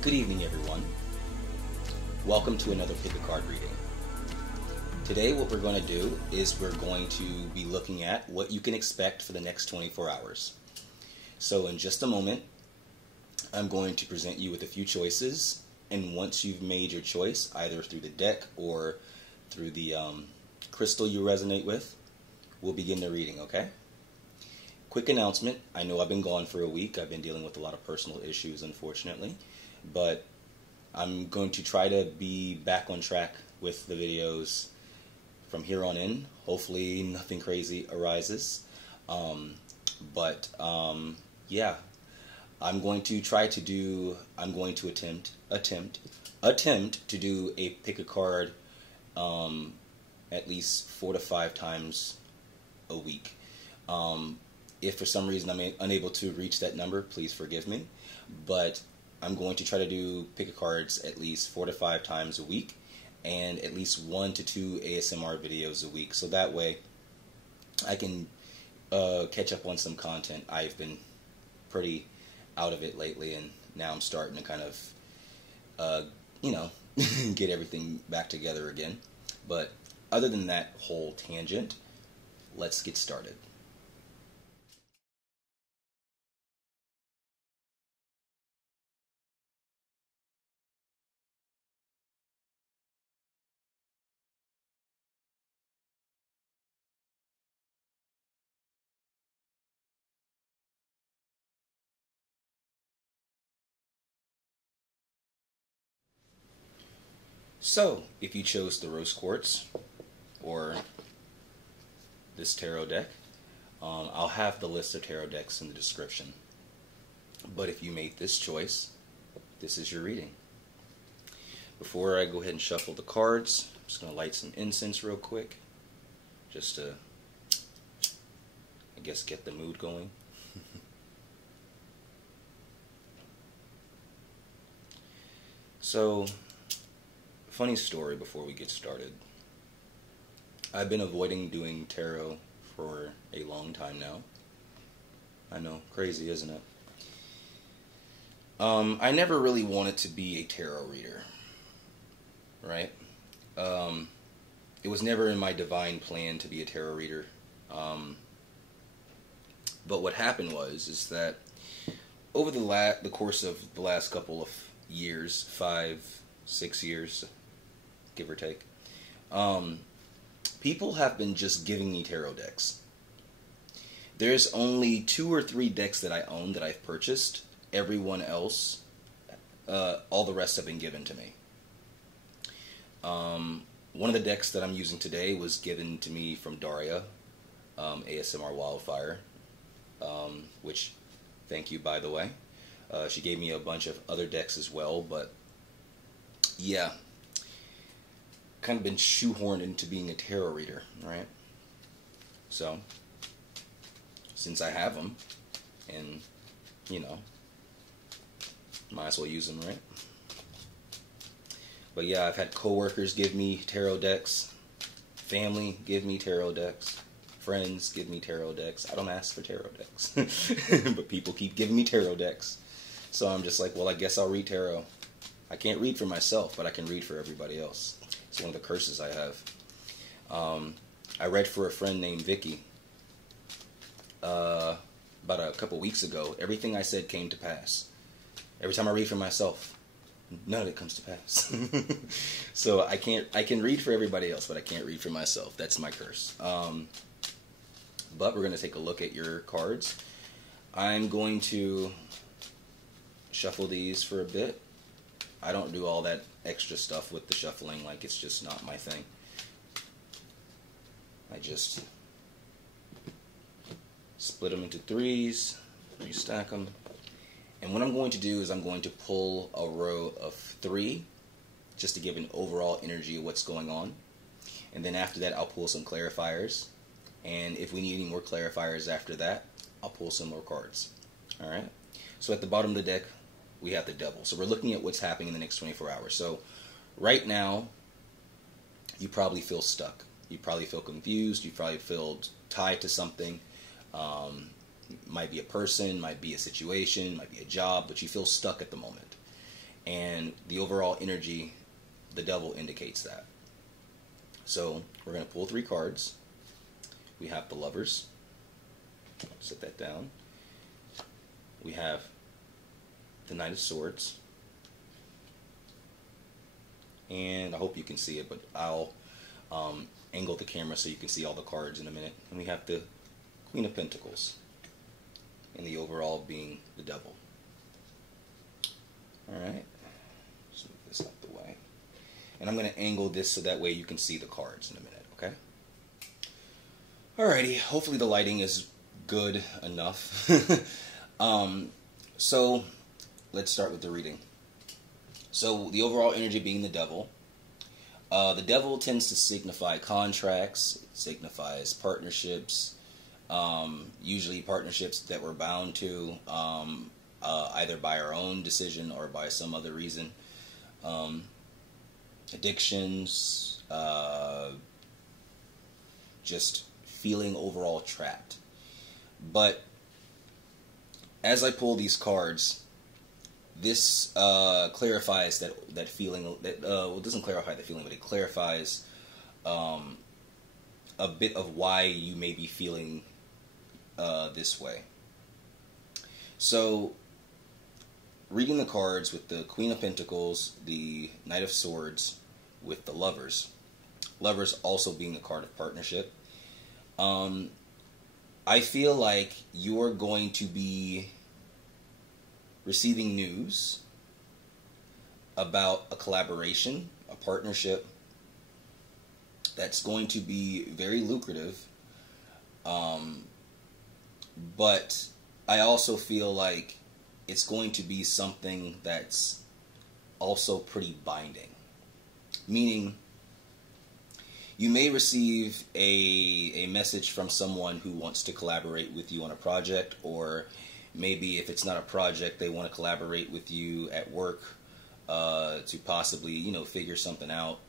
Good evening, everyone. Welcome to another pick a card reading. Today what we're going to do is we're going to be looking at what you can expect for the next 24 hours. So in just a moment, I'm going to present you with a few choices, and once you've made your choice, either through the deck or through the crystal you resonate with, we'll begin the reading, okay? Quick announcement, I know I've been gone for a week. I've been dealing with a lot of personal issues, unfortunately, but I'm going to try to be back on track with the videos from here on in. Hopefully nothing crazy arises, yeah, I'm going to attempt to do a pick a card at least 4 to 5 times a week. If for some reason I'm unable to reach that number, please forgive me, but I'm going to try to do pick a cards at least 4 to 5 times a week, and at least 1 to 2 ASMR videos a week, so that way I can catch up on some content. I've been pretty out of it lately, and now I'm starting to kind of get everything back together again. But other than that whole tangent, let's get started. So, if you chose the Rose Quartz or this tarot deck, I'll have the list of tarot decks in the description. But if you made this choice, this is your reading. Before I go ahead and shuffle the cards, I'm just going to light some incense real quick, just to, I guess, get the mood going. So, funny story before we get started. I've been avoiding doing tarot for a long time now. I know, crazy, isn't it? I never really wanted to be a tarot reader, right? It was never in my divine plan to be a tarot reader. But what happened is that over the course of the last couple of years, 5, 6 years, give or take, people have been just giving me tarot decks. There's only 2 or 3 decks that I own that I've purchased. Everyone else, all the rest have been given to me. One of the decks that I'm using today was given to me from Daria, ASMR Wildfire, which, thank you, by the way. She gave me a bunch of other decks as well, but yeah, kind of been shoehorned into being a tarot reader, right? So, since I have them, and, might as well use them, right? But yeah, I've had coworkers give me tarot decks, family give me tarot decks, friends give me tarot decks. I don't ask for tarot decks, but people keep giving me tarot decks. So I'm just like, well, I guess I'll read tarot. I can't read for myself, but I can read for everybody else. It's one of the curses I have. I read for a friend named Vicky about a couple weeks ago. Everything I said came to pass. Every time I read for myself, none of it comes to pass. So I can read for everybody else, but I can't read for myself. That's my curse. But we're going to take a look at your cards. I'm going to shuffle these for a bit. I don't do all that extra stuff with the shuffling, like it's just not my thing. I just split them into 3s, restack them, and what I'm going to do is I'm going to pull a row of 3 just to give an overall energy of what's going on, and then after that I'll pull some clarifiers, and if we need any more clarifiers after that, I'll pull some more cards. Alright, so at the bottom of the deck we have the Devil. So we're looking at what's happening in the next 24 hours. So right now, you probably feel stuck. You probably feel confused. You probably feel tied to something. Might be a person, might be a situation, might be a job, but you feel stuck at the moment. and the overall energy, the devil, indicates that. So we're going to pull 3 cards. We have the Lovers. Set that down. We have the Knight of Swords. And I hope you can see it, but I'll angle the camera so you can see all the cards in a minute. And we have the Queen of Pentacles, and the overall being the devil. Alright, let's move this out the way. And I'm going to angle this so that way you can see the cards in a minute, okay? Alrighty, hopefully the lighting is good enough. So, let's start with the reading. So, the overall energy being the devil. The devil tends to signify contracts, it signifies partnerships, usually partnerships that we're bound to, either by our own decision or by some other reason. Addictions, just feeling overall trapped. But as I pull these cards, this clarifies that feeling. Well, it doesn't clarify the feeling, but it clarifies a bit of why you may be feeling this way. So, reading the cards with the Queen of Pentacles, the Knight of Swords, with the Lovers. Lovers also being a card of partnership. I feel like you're going to be receiving news about a collaboration, a partnership that's going to be very lucrative. But I also feel like it's going to be something that's also pretty binding. Meaning, you may receive a message from someone who wants to collaborate with you on a project, or maybe if it's not a project, they want to collaborate with you at work to possibly, figure something out.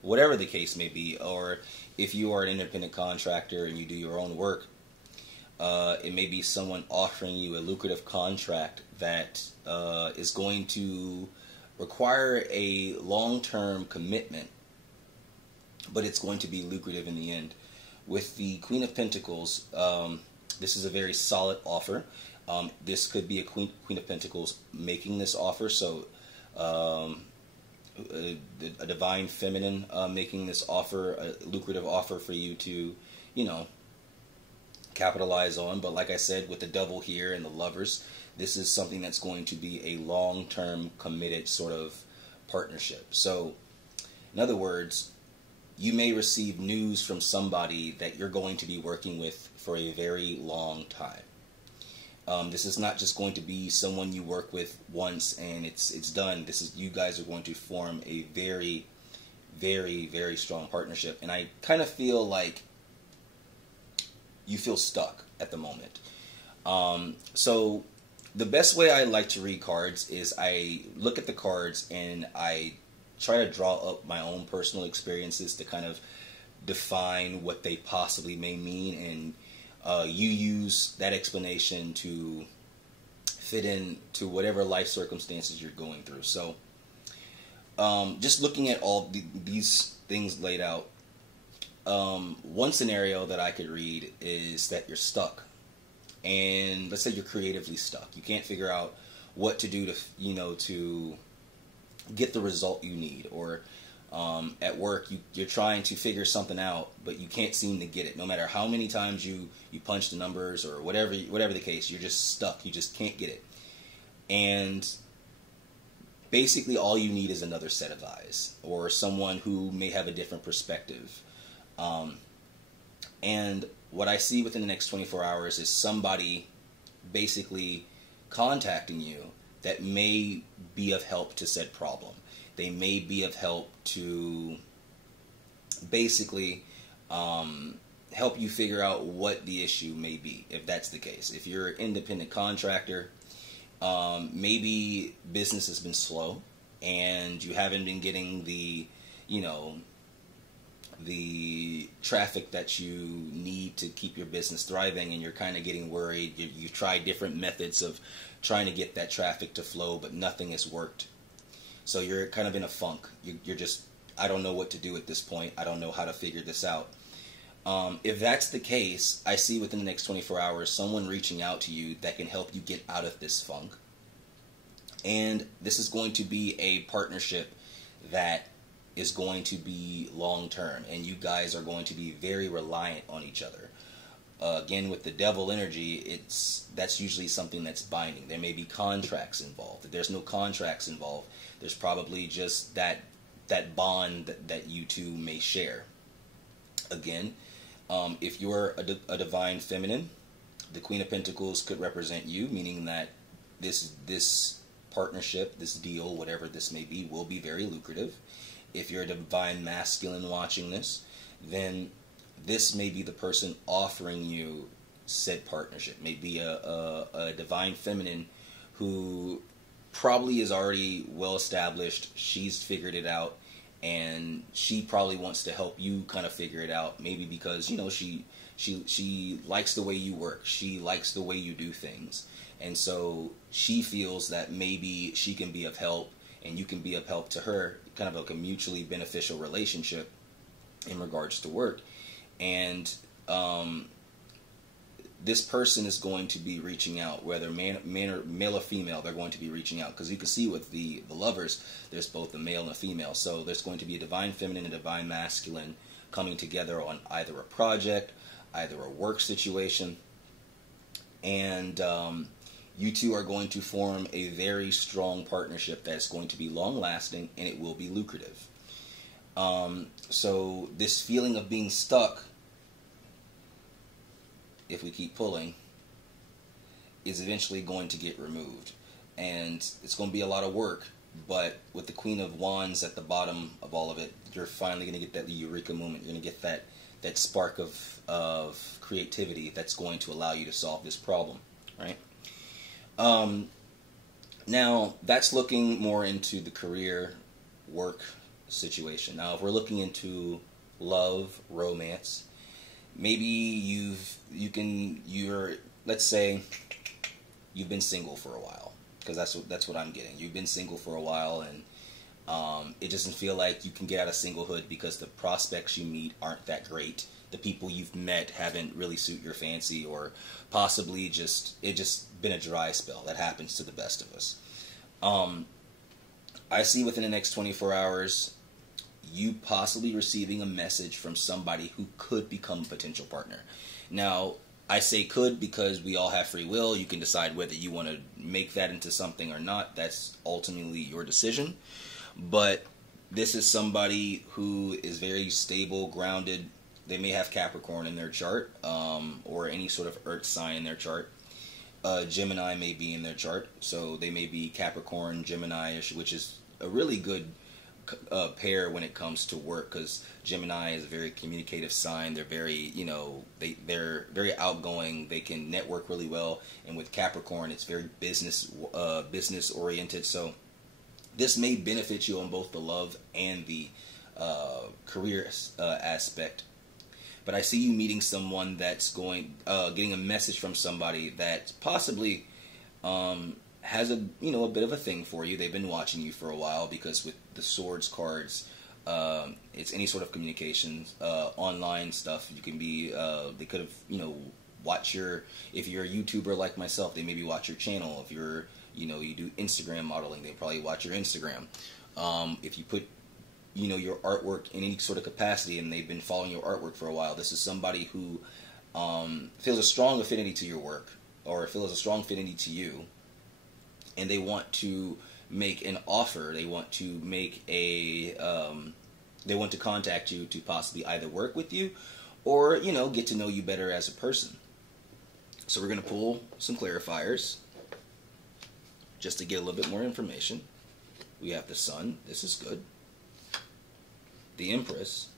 Whatever the case may be, or if you are an independent contractor and you do your own work, it may be someone offering you a lucrative contract that is going to require a long-term commitment, but it's going to be lucrative in the end. With the Queen of Pentacles, this is a very solid offer. This could be a Queen of Pentacles making this offer, so a divine feminine making this offer, a lucrative offer for you to, capitalize on. But like I said, with the devil here and the Lovers, this is something that's going to be a long-term committed sort of partnership. So, in other words, you may receive news from somebody that you're going to be working with for a very long time. This is not just going to be someone you work with once and it's done. You guys are going to form a very, very, very strong partnership. And I kind of feel like you feel stuck at the moment. So the best way I like to read cards is I look at the cards and I try to draw up my own personal experiences to kind of define what they possibly may mean, and you use that explanation to fit into whatever life circumstances you're going through. So just looking at all these things laid out, one scenario that I could read is that you're stuck, and let's say you're creatively stuck. You can't figure out what to do to get the result you need, or at work you're trying to figure something out, but you can't seem to get it. No matter how many times you punch the numbers or whatever the case, you're just stuck. You just can't get it. And basically all you need is another set of eyes, or someone who may have a different perspective. And what I see within the next 24 hours is somebody basically contacting you that may be of help to said problem. They may be of help to basically help you figure out what the issue may be, if that's the case. If you're an independent contractor, maybe business has been slow and you haven't been getting the traffic that you need to keep your business thriving, and you're kind of getting worried. You've tried different methods of trying to get that traffic to flow, but nothing has worked. So you're kind of in a funk. You're just, I don't know what to do at this point. I don't know how to figure this out. If that's the case, I see within the next 24 hours someone reaching out to you that can help you get out of this funk. And this is going to be a partnership that is going to be long term, and you guys are going to be very reliant on each other. Again, with the devil energy, that's usually something that's binding. There may be contracts involved. If there's no contracts involved, there's probably just that bond that you two may share. Again, if you're a divine feminine, the Queen of Pentacles could represent you, meaning that this partnership, this deal, whatever this may be, will be very lucrative. If you're a divine masculine watching this, then this may be the person offering you said partnership. Maybe a divine feminine who probably is already well established. She's figured it out, and she probably wants to help you kind of figure it out. Maybe because, you know, she likes the way you work. She likes the way you do things. And so she feels that maybe she can be of help and you can be of help to her, kind of like a mutually beneficial relationship in regards to work. And this person is going to be reaching out, whether male or female, they're going to be reaching out. Because you can see with the lovers, there's both a male and a female. So there's going to be a divine feminine and a divine masculine coming together on either a project, either a work situation. And you two are going to form a very strong partnership that's going to be long-lasting, and it will be lucrative. So this feeling of being stuck, if we keep pulling, is eventually going to get removed. And it's going to be a lot of work, but with the Queen of Wands at the bottom of all of it, you're finally going to get that eureka moment. You're going to get that spark of creativity that's going to allow you to solve this problem, right? Now, that's looking more into the career, work situation. Now, if we're looking into love, romance, maybe let's say you've been single for a while, because that's what I'm getting. You've been single for a while, and it doesn't feel like you can get out of singlehood because the prospects you meet aren't that great. The people you've met haven't really suit your fancy, or possibly it's just been a dry spell. That happens to the best of us. I see within the next 24 hours, you possibly receiving a message from somebody who could become a potential partner. Now, I say could because we all have free will. You can decide whether you want to make that into something or not. That's ultimately your decision. But this is somebody who is very stable, grounded. They may have Capricorn in their chart, or any sort of earth sign in their chart. Gemini may be in their chart, so they may be Capricorn, Gemini-ish, which is a really good pair when it comes to work, because Gemini is a very communicative sign. They're very, they're very outgoing. They can network really well, and with Capricorn, it's very business oriented. So this may benefit you on both the love and the career aspect. But I see you meeting someone that's getting a message from somebody that possibly has a bit of a thing for you. They've been watching you for a while, because with the Swords cards, it's any sort of communications, online stuff. You can be, they could have, watch if you're a YouTuber like myself, they maybe watch your channel. If you're, you do Instagram modeling, they probably watch your Instagram. If you put your artwork in any sort of capacity, and they've been following your artwork for a while, this is somebody who feels a strong affinity to your work, or feels a strong affinity to you, and they want to make an offer. They want to make they want to contact you to possibly either work with you, or get to know you better as a person. So we're going to pull some clarifiers just to get a little bit more information. We have the Sun. This is good. The Empress,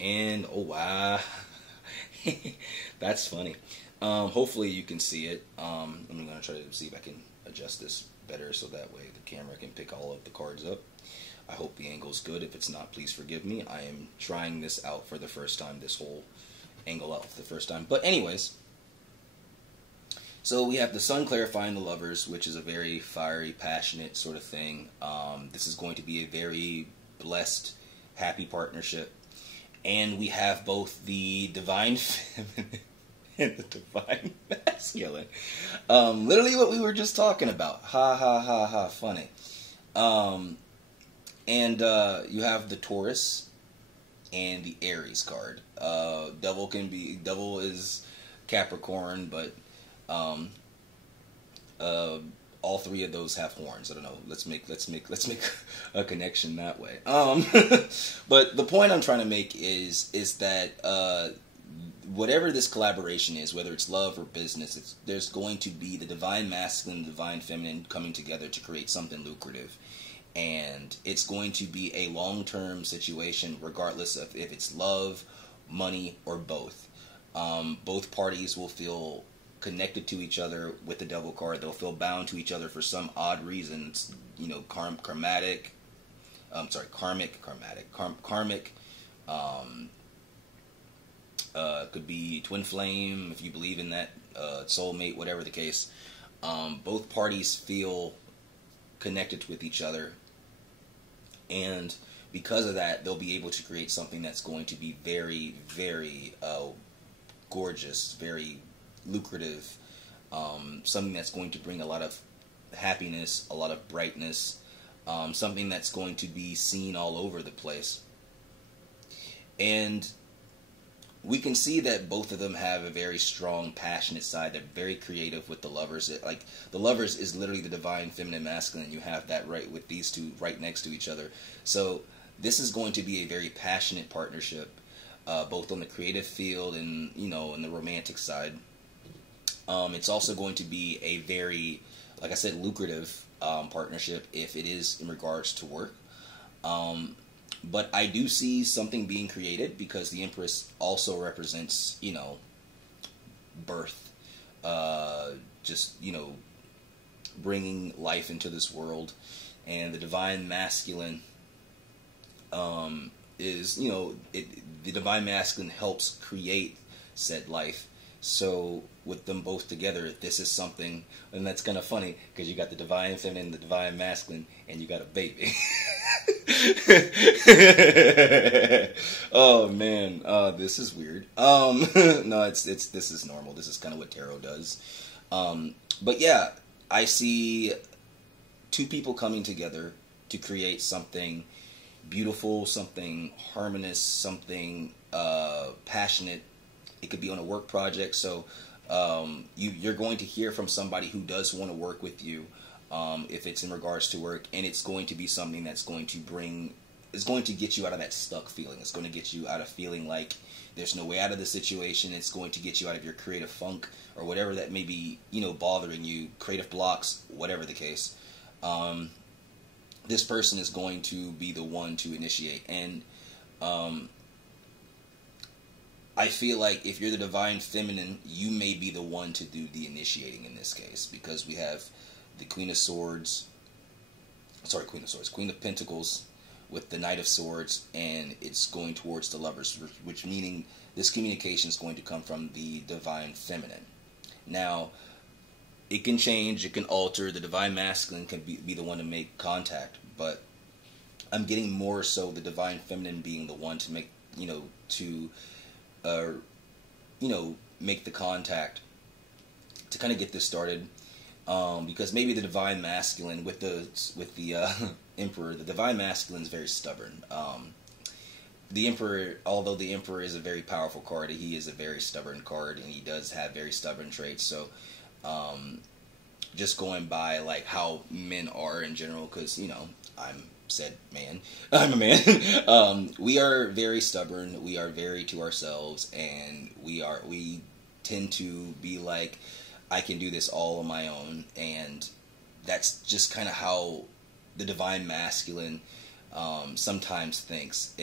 and oh wow, that's funny. Hopefully you can see it. I'm going to try to see if I can adjust this better so that way the camera can pick all of the cards up. I hope the angle's good. If it's not, please forgive me. I am trying this out for the first time, this whole angle out for the first time. But anyways, So we have the sun clarifying the lovers, which is a very fiery, passionate sort of thing. This is going to be a very blessed, happy partnership. And we have both the divine feminine and the divine masculine. Literally what we were just talking about. Ha ha ha ha, funny. And you have the Taurus and the Aries card. Devil is Capricorn, but all three of those have horns. I don't know. Let's make a connection that way. But the point I'm trying to make is that whatever this collaboration is, whether it's love or business, there's going to be the divine masculine and divine feminine coming together to create something lucrative. And it's going to be a long-term situation, regardless of if it's love, money, or both. Both parties will feel connected to each other with the Devil card. They'll feel bound to each other for some odd reasons. You know, karmic. Could be twin flame, if you believe in that, soulmate, whatever the case. Both parties feel connected with each other, and because of that, they'll be able to create something that's going to be very, very gorgeous, very lucrative, something that's going to bring a lot of happiness, a lot of brightness, something that's going to be seen all over the place. And we can see that both of them have a very strong, passionate side. They're very creative with the lovers. Like, the lovers is literally the divine feminine masculine. You have that right with these two right next to each other. So this is going to be a very passionate partnership, both on the creative field and, you know, on the romantic side. It's also going to be a very, like I said, lucrative partnership if it is in regards to work. But I do see something being created, because the Empress also represents, you know, birth. Just, you know, bringing life into this world. And the divine masculine is, you know, the divine masculine helps create said life. So with them both together, this is something, and that's kind of funny, because you got the divine feminine, the divine masculine, and you got a baby. Oh man, this is weird. No, this is normal. This is kind of what tarot does. But yeah, I see two people coming together to create something beautiful, something harmonious, something passionate. It could be on a work project, so you're going to hear from somebody who does want to work with you, if it's in regards to work, and it's going to be something that's going to it's going to get you out of that stuck feeling. It's going to get you out of feeling like there's no way out of the situation. It's going to get you out of your creative funk, or whatever that may be, you know, bothering you, creative blocks, whatever the case. This person is going to be the one to initiate, and I feel like if you're the divine feminine, you may be the one to do the initiating in this case, because we have the Queen of Pentacles with the Knight of Swords, and it's going towards the lovers, which meaning this communication is going to come from the divine feminine. Now, it can change, it can alter. The divine masculine can be the one to make contact, but I'm getting more so the divine feminine being the one to make, you know, to make the contact to kind of get this started, because maybe the divine masculine with the Emperor, the divine masculine is very stubborn. The Emperor, although the Emperor is a very powerful card, he is a very stubborn card, and he does have very stubborn traits. So just going by like how men are in general, because, you know, I'm a man. We are very stubborn. We are very to ourselves, and we tend to be like, I can do this all on my own, and that's just kind of how the divine masculine sometimes thinks.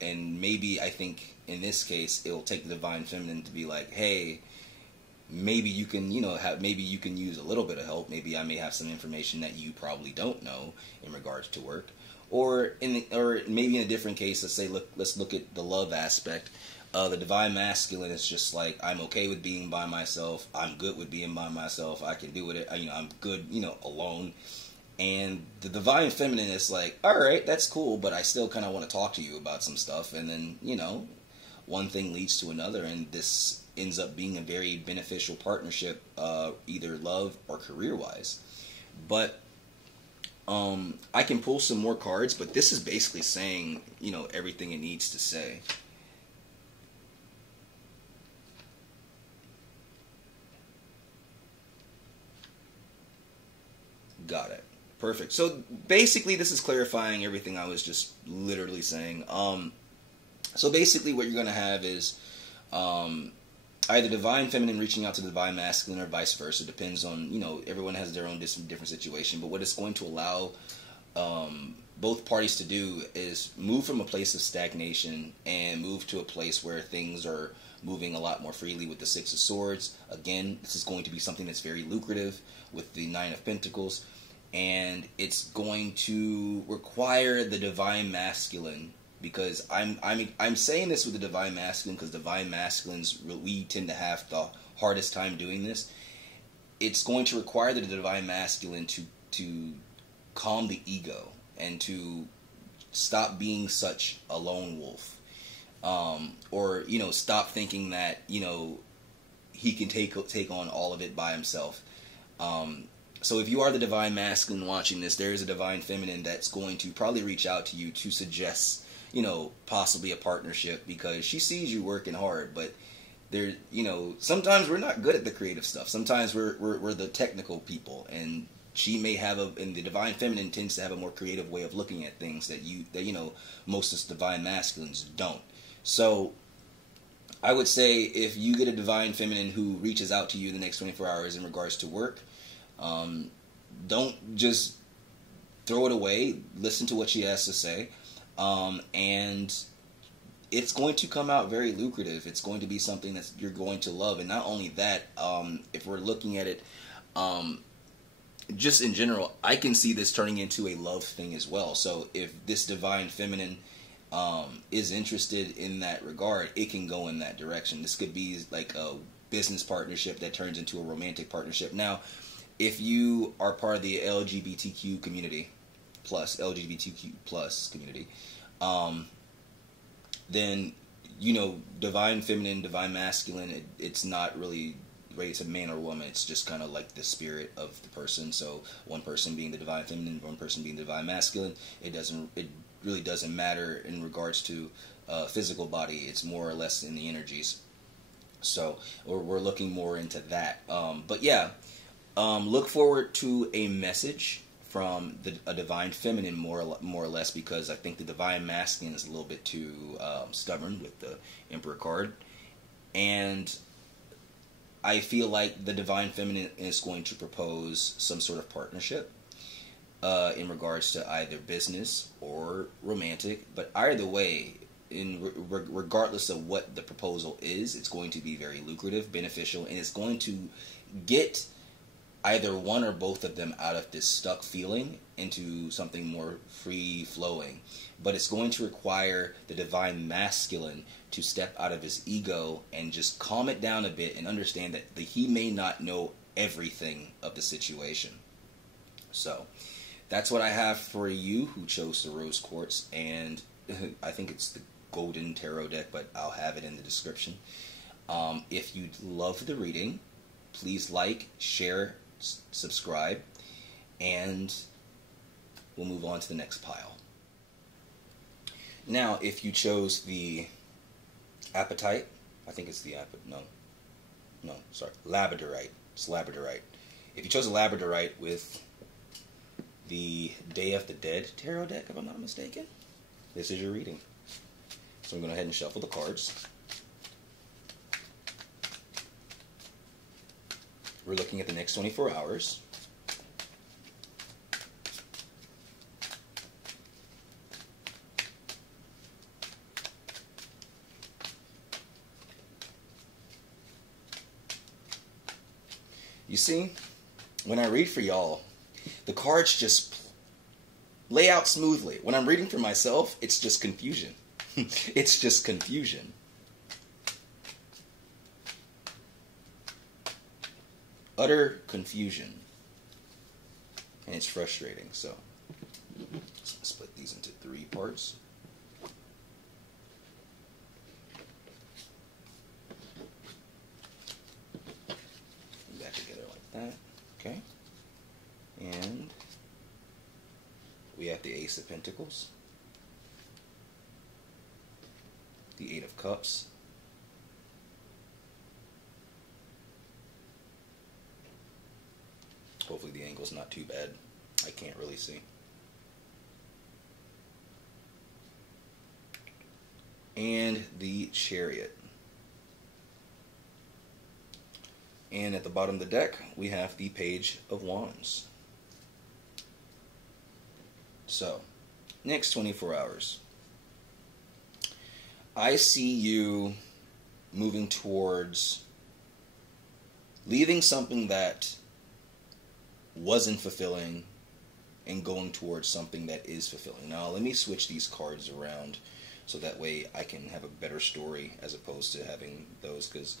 And maybe I think in this case it will take the divine feminine to be like, hey, maybe you can, you know, maybe you can use a little bit of help. Maybe I may have some information that you probably don't know in regards to work, or maybe in a different case, let's say, let's look at the love aspect. The divine masculine is just like, I'm okay with being by myself. I'm good with being by myself. I can do it. I'm good, alone. And the divine feminine is like, all right, that's cool, but I still kind of want to talk to you about some stuff. And then, one thing leads to another, and this ends up being a very beneficial partnership, either love or career-wise. But I can pull some more cards, but this is basically saying, everything it needs to say. Got it. Perfect. So basically this is clarifying everything I was just literally saying. So basically what you're going to have is either divine feminine reaching out to the divine masculine or vice versa. Depends on, everyone has their own different situation. But what it's going to allow both parties to do is move from a place of stagnation and move to a place where things are moving a lot more freely with the Six of Swords. Again, this is going to be something that's very lucrative with the Nine of Pentacles. And it's going to require the divine masculine, because I'm saying this with the divine masculine because divine masculines, we tend to have the hardest time doing this. It's going to require the divine masculine to calm the ego and to stop being such a lone wolf, or stop thinking that he can take on all of it by himself. So if you are the divine masculine watching this, there is a divine feminine that's going to probably reach out to you to suggest, possibly a partnership, because she sees you working hard, but there, sometimes we're not good at the creative stuff. Sometimes we're the technical people, and she may have and the divine feminine tends to have a more creative way of looking at things that most of the divine masculines don't. So I would say if you get a divine feminine who reaches out to you the next 24 hours in regards to work, don't just throw it away. Listen to what she has to say, and it's going to come out very lucrative. It's going to be something that you're going to love. And not only that, if we're looking at it just in general, I can see this turning into a love thing as well. So if this divine feminine is interested in that regard, it can go in that direction. This could be like a business partnership that turns into a romantic partnership. Now, if you are part of the LGBTQ community, then, divine feminine, divine masculine, it's not really rated to man or woman. It's just kind of like the spirit of the person. So one person being the divine feminine, one person being the divine masculine. It really doesn't matter in regards to physical body. It's more or less in the energies. So we're looking more into that. But yeah. Look forward to a message from a divine feminine more or less, because I think the divine masculine is a little bit too stubborn with the Emperor card. And I feel like the divine feminine is going to propose some sort of partnership in regards to either business or romantic. But either way, regardless of what the proposal is, it's going to be very lucrative, beneficial, and it's going to get either one or both of them out of this stuck feeling into something more free-flowing. But it's going to require the divine masculine to step out of his ego and just calm it down a bit and understand that he may not know everything of the situation. So that's what I have for you who chose the Rose Quartz, and I think it's the Golden Tarot deck, but I'll have it in the description. If you love the reading, please like, share, subscribe, and we'll move on to the next pile. Now, if you chose the Apatite, I think it's the Labradorite. It's Labradorite. If you chose a Labradorite with the Day of the Dead tarot deck, if I'm not mistaken, this is your reading. So I'm going to go ahead and shuffle the cards. We're looking at the next 24 hours. You see, when I read for y'all, the cards just lay out smoothly. When I'm reading for myself, it's just confusion. It's just confusion. utter confusion. And it's frustrating. So let's split these into 3 parts. Back together like that. Okay. And we have the Ace of Pentacles, the 8 of Cups, hopefully the angle's not too bad. I can't really see. And the Chariot. And at the bottom of the deck, we have the Page of Wands. So, next 24 hours. I see you moving towards leaving something that wasn't fulfilling and going towards something that is fulfilling. Now, let me switch these cards around so that way I can have a better story as opposed to having those, because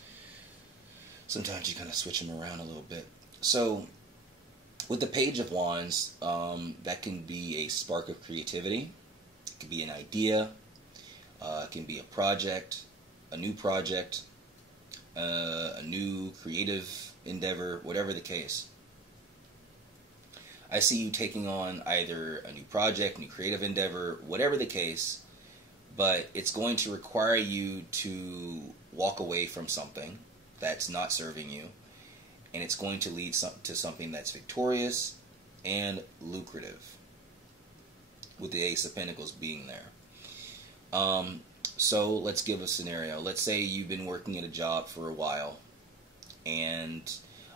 sometimes you kind of switch them around a little bit. So, with the Page of Wands, that can be a spark of creativity. It can be an idea. It can be a project, a new creative endeavor, whatever the case. I see you taking on either a new project, new creative endeavor, whatever the case, but it's going to require you to walk away from something that's not serving you. And it's going to lead to something that's victorious and lucrative, with the Ace of Pentacles being there. So let's give a scenario. Let's say you've been working at a job for a while, and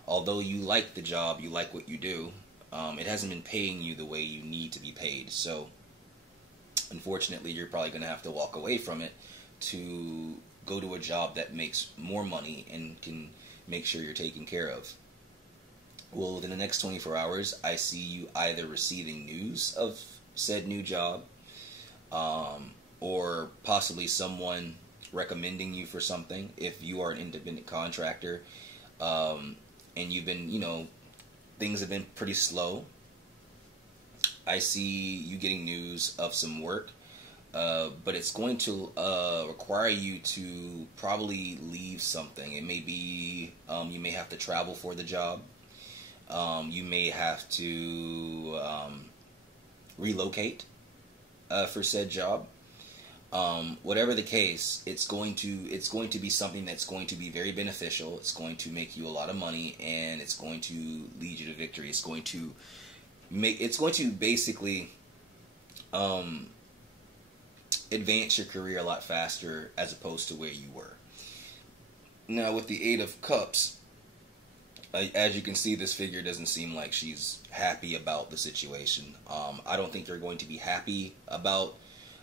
although you like the job, you like what you do, it hasn't been paying you the way you need to be paid. So unfortunately, you're probably going to have to walk away from it to go to a job that makes more money and can make sure you're taken care of. Well, within the next 24 hours, I see you either receiving news of said new job, or possibly someone recommending you for something. If you are an independent contractor, and you've been, things have been pretty slow, I see you getting news of some work. But it's going to require you to probably leave something. It may be you may have to travel for the job. You may have to relocate for said job. Whatever the case, it's going to be something that's going to be very beneficial. It's going to make you a lot of money, and it's going to lead you to victory. It's going to basically advance your career a lot faster as opposed to where you were. Now, with the 8 of Cups, as you can see, this figure doesn't seem like she's happy about the situation. I don't think you're going to be happy about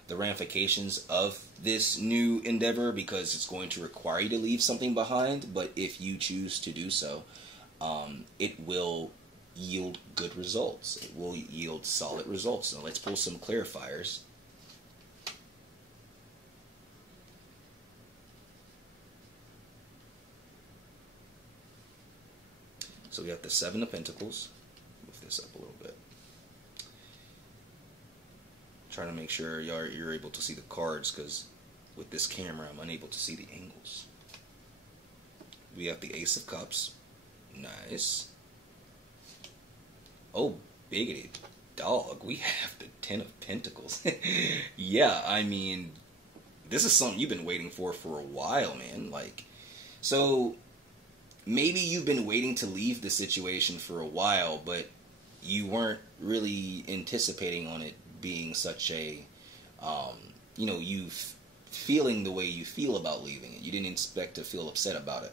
the ramifications of this new endeavor, because it's going to require you to leave something behind. But if you choose to do so, it will yield good results. It will yield solid results. So let's pull some clarifiers. So we have the 7 of Pentacles. Move this up a little bit. Trying to make sure you're able to see the cards, because with this camera I'm unable to see the angles. We have the Ace of Cups. Nice. Oh, biggity dog. We have the 10 of Pentacles. Yeah, I mean, this is something you've been waiting for a while, man. So maybe you've been waiting to leave the situation for a while, but you weren't really anticipating on it being such a, you feeling the way you feel about leaving it. You didn't expect to feel upset about it.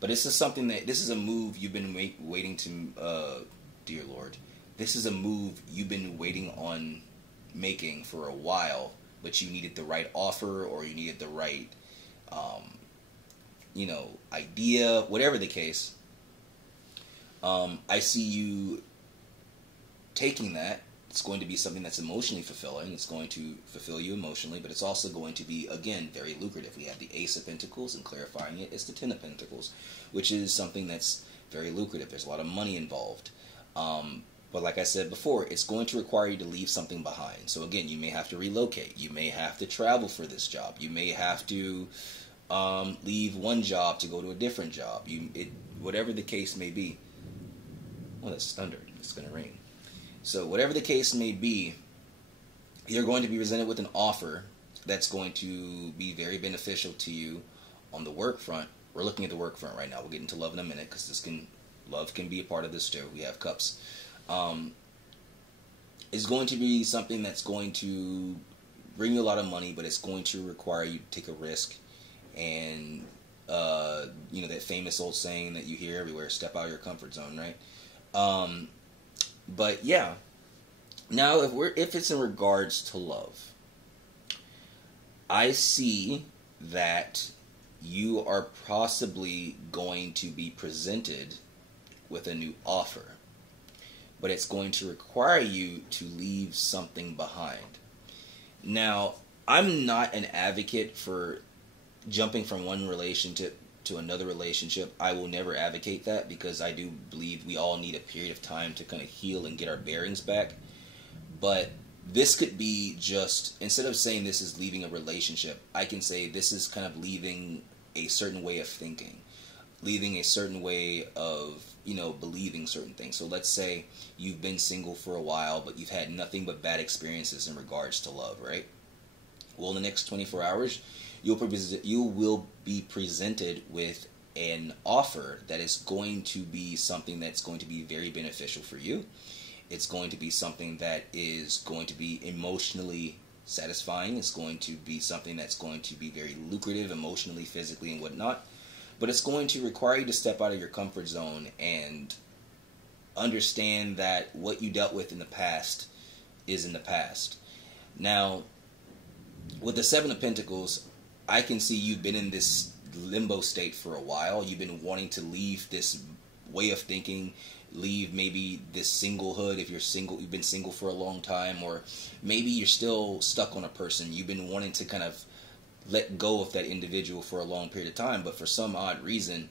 But this is a move you've been waiting to, dear Lord, this is a move you've been waiting on making for a while, but you needed the right offer, or you needed the right, idea, whatever the case. I see you taking that. It's going to be something that's emotionally fulfilling. It's going to fulfill you emotionally, but it's also going to be, again, very lucrative. We have the Ace of Pentacles, and clarifying it is the 10 of Pentacles, which is something that's very lucrative. There's a lot of money involved. But like I said before, it's going to require you to leave something behind. So again, you may have to relocate. You may have to travel for this job. You may have to leave one job to go to a different job. Whatever the case may be. Well, that's thunder. It's going to rain. So whatever the case may be, you're going to be presented with an offer that's going to be very beneficial to you on the work front. We're looking at the work front right now. We'll get into love in a minute because love can be a part of this too. We have cups. Is going to be something that's going to bring you a lot of money, but it's going to require you to take a risk. And that famous old saying that you hear everywhere: "Step out of your comfort zone," right? But yeah. Now, if it's in regards to love, I see that you are possibly going to be presented with a new offer, but it's going to require you to leave something behind. Now, I'm not an advocate for jumping from one relationship to another relationship. I will never advocate that because I do believe we all need a period of time to kind of heal and get our bearings back. But this could be just, instead of saying this is leaving a relationship, I can say this is kind of leaving a certain way of thinking, leaving a certain way of, believing certain things. So let's say you've been single for a while, but you've had nothing but bad experiences in regards to love, right? Well, in the next 24 hours, you will be presented with an offer that is going to be something that's going to be very beneficial for you. It's going to be something that is going to be emotionally satisfying. It's going to be something that's going to be very lucrative emotionally, physically, and whatnot. But it's going to require you to step out of your comfort zone and understand that what you dealt with in the past is in the past. Now, with the Seven of Pentacles, I can see you've been in this limbo state for a while. You've been wanting to leave this way of thinking, leave maybe this singlehood. If you're single, you've been single for a long time, or maybe you're still stuck on a person. You've been wanting to kind of let go of that individual for a long period of time, but for some odd reason,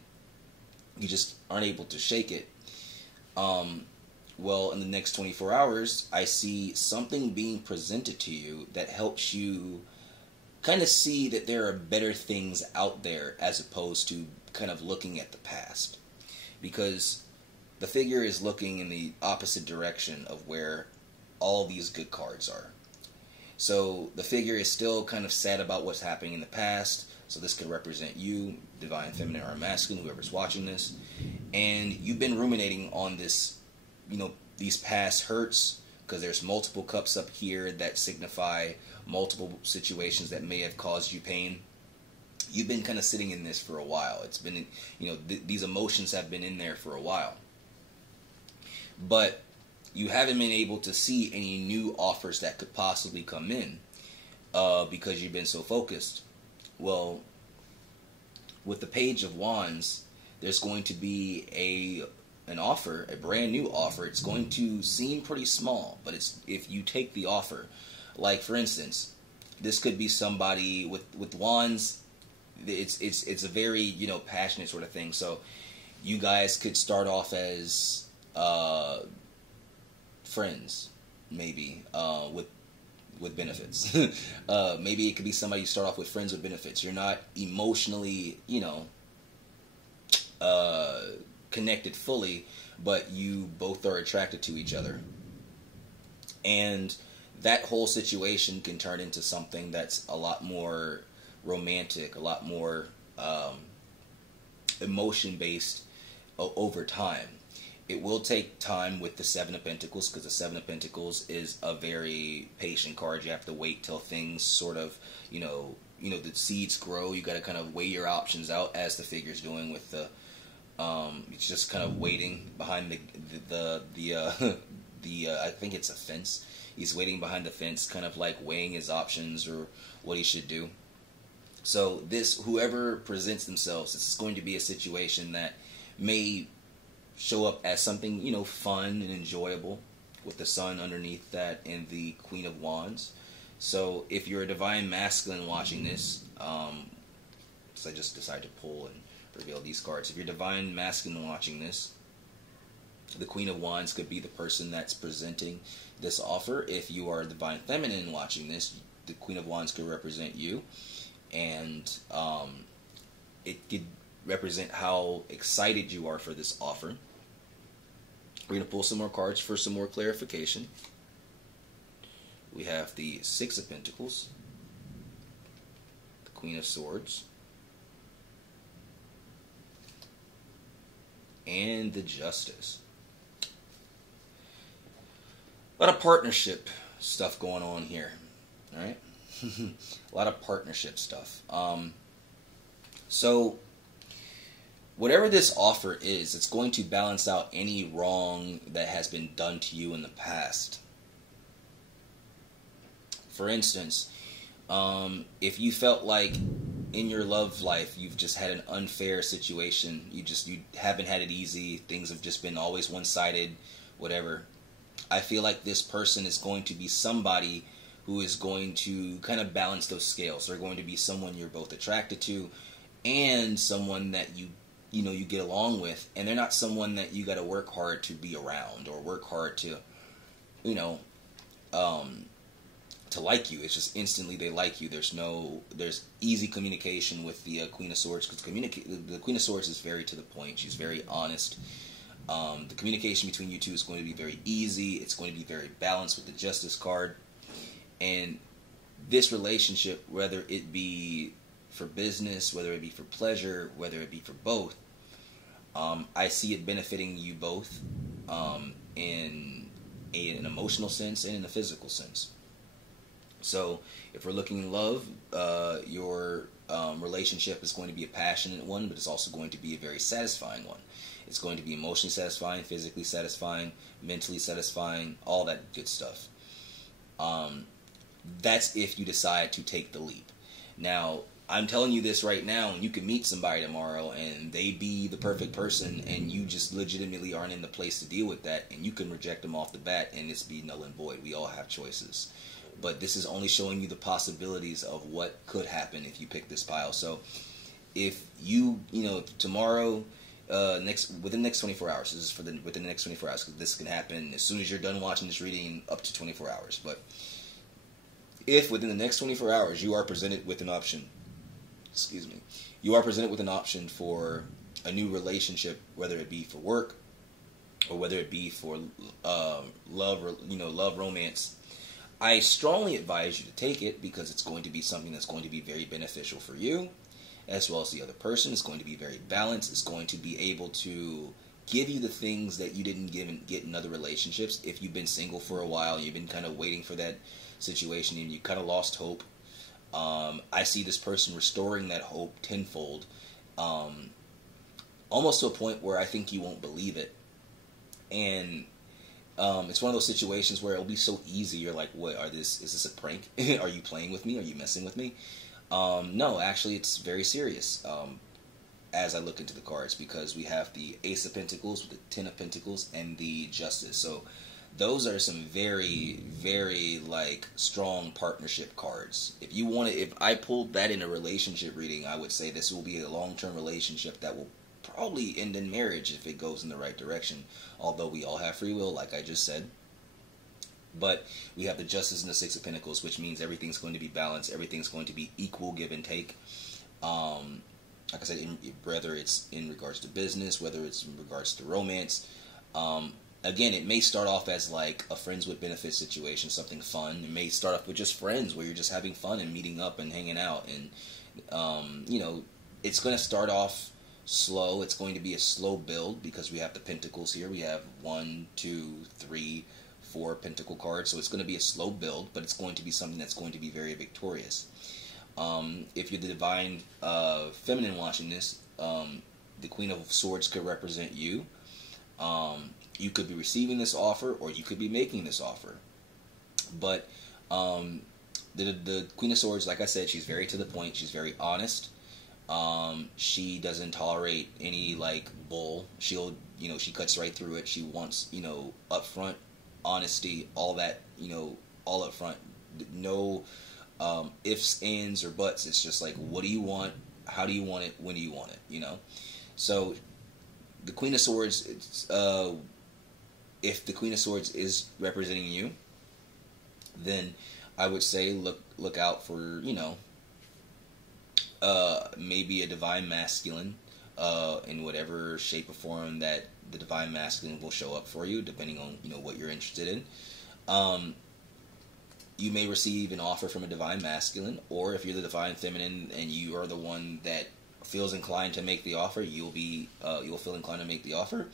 you just aren't able to shake it. Well, in the next 24 hours, I see something being presented to you that helps you kind of see that there are better things out there as opposed to kind of looking at the past. Because the figure is looking in the opposite direction of where all these good cards are. So the figure is still kind of sad about what's happening in the past. So this could represent you, divine feminine or masculine, whoever's watching this. And you've been ruminating on this, these past hurts, because there's multiple cups up here that signify multiple situations that may have caused you pain. You've been kind of sitting in this for a while. It's been, these emotions have been in there for a while. But you haven't been able to see any new offers that could possibly come in because you've been so focused. Well, with the Page of Wands, there's going to be an offer, a brand new offer. It's going to seem pretty small, but if you take the offer, like for instance, this could be somebody with wands. It's a very passionate sort of thing. So you guys could start off as friends, maybe, with benefits. Maybe it could be somebody you start off with friends with benefits. You're not emotionally, connected fully, but you both are attracted to each other. And that whole situation can turn into something that's a lot more romantic, a lot more emotion-based over time. It will take time with the Seven of Pentacles, because the Seven of Pentacles is a very patient card. You have to wait till things sort of, the seeds grow. You got to kind of weigh your options out, as the figure's doing with the. It's just kind of waiting behind the I think it's a fence. He's waiting behind the fence, kind of like weighing his options or what he should do. So whoever presents themselves, this is going to be a situation that may show up as something, fun and enjoyable, with the Sun underneath that and the Queen of Wands. So if you're a divine masculine watching this, so I just decided to pull and reveal these cards. If you're divine masculine watching this, The Queen of Wands could be the person that's presenting this offer. If you are Divine Feminine watching this, the Queen of Wands could represent you, and it could represent how excited you are for this offer. We're going to pull some more cards for some more clarification. We have the Six of Pentacles, the Queen of Swords, and the Justice. A lot of partnership stuff going on here, all right? A lot of partnership stuff. So whatever this offer is, it's going to balance out any wrong that has been done to you in the past. For instance, if you felt like in your love life you've just had an unfair situation, you haven't had it easy, things have just been always one-sided, whatever, I feel like this person is going to be somebody who is going to kind of balance those scales. They're going to be someone you're both attracted to and someone that you get along with, and they're not someone that you got to work hard to be around or work hard to like you. It's just instantly they like you. There's easy communication with the Queen of Swords, because the Queen of Swords is very to the point. She's very honest. The communication between you two is going to be very easy. It's going to be very balanced with the Justice card. And this relationship, whether it be for business, whether it be for pleasure, whether it be for both, I see it benefiting you both in an emotional sense and in a physical sense. So if we're looking in love, your relationship is going to be a passionate one, but it's also going to be a very satisfying one. It's going to be emotionally satisfying, physically satisfying, mentally satisfying, all that good stuff. That's if you decide to take the leap. Now, I'm telling you this right now, and you can meet somebody tomorrow and they be the perfect person, and you just legitimately aren't in the place to deal with that, and you can reject them off the bat and it's be null and void. We all have choices. But this is only showing you the possibilities of what could happen if you pick this pile. So if tomorrow, within the next 24 hours, this is within the next 24 hours, because this can happen as soon as you're done watching this reading, up to 24 hours. But if within the next 24 hours you are presented with an option, you are presented with an option for a new relationship, whether it be for work or whether it be for love, or love, romance, I strongly advise you to take it, because it's going to be something that's going to be very beneficial for you as well as the other person. It's going to be very balanced. It's going to be able to give you the things that you didn't get in other relationships. If you've been single for a while, you've been kind of waiting for that situation and you kind of lost hope, I see this person restoring that hope tenfold, almost to a point where I think you won't believe it. And it's one of those situations where it'll be so easy. You're like, what, is this a prank? Are you playing with me? Are you messing with me? No, actually it's very serious, as I look into the cards, because we have the Ace of Pentacles with the Ten of Pentacles and the Justice. So those are some very, very strong partnership cards. If I pulled that in a relationship reading, I would say this will be a long-term relationship that will probably end in marriage if it goes in the right direction, although we all have free will, like I just said. But we have the Justice and the Six of Pentacles, which means everything's going to be balanced, everything's going to be equal give and take. Like I said, whether it's in regards to business, whether it's in regards to romance. Again, it may start off as a friends with benefits situation, something fun. It may start off with just friends, where you're just having fun and meeting up and hanging out. And, it's going to start off slow. It's going to be a slow build, because we have the Pentacles here. We have 1, 2, 3, 4 Pentacle cards. So it's going to be a slow build, but it's going to be something that's going to be very victorious. If you're the Divine Feminine watching this, the Queen of Swords could represent you. You could be receiving this offer, or you could be making this offer. But the Queen of Swords, like I said, she's very to the point. She's very honest. She doesn't tolerate any bull. She cuts right through it. She wants upfront honesty, all that, all up front. No ifs, ands, or buts. It's just what do you want? How do you want it? When do you want it? So the Queen of Swords, if the Queen of Swords is representing you, then I would say look out for, maybe a divine masculine, in whatever shape or form that the divine masculine will show up for you, depending on what you're interested in. You may receive an offer from a divine masculine, or if you're the divine feminine and you are the one that feels inclined to make the offer, you'll feel inclined to make the offer.